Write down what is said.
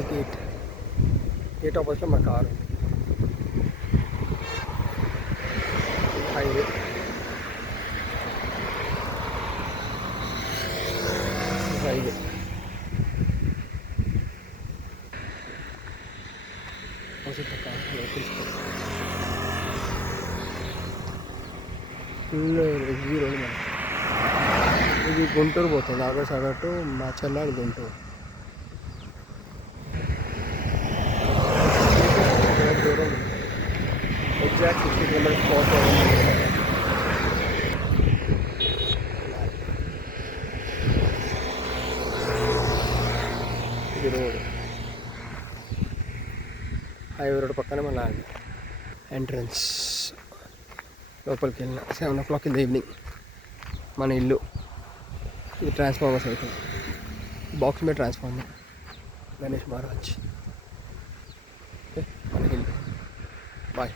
ఇది గేట్ ఆపోజిట్లో మా car highway. Highway opposite car full ఎగ్జీ రోడ్ మనం. ఇది గుంటూరు పోతుంది, నాగసాగర్ టు మాచర్ల అండ్ గుంటూరు. దూరం ఎగ్జాక్ట్ 60 కిలోమీటర్స్ పోతుంది. ఇది రోడ్, హైవే రోడ్ పక్కనే మన ల్యాండ్. ఎంట్రన్స్ లోపలికి వెళ్ళిన 7 o'clock ఇన్ ద ఈవినింగ్ మన ఇల్లు. ఇది ట్రాన్స్ఫార్మర్ సైకిల్, బాక్స్ మీద ట్రాన్స్ఫార్మర్, గణేష్ మహారాజ్. ఓకే, మన ఇల్లు. బాయ్.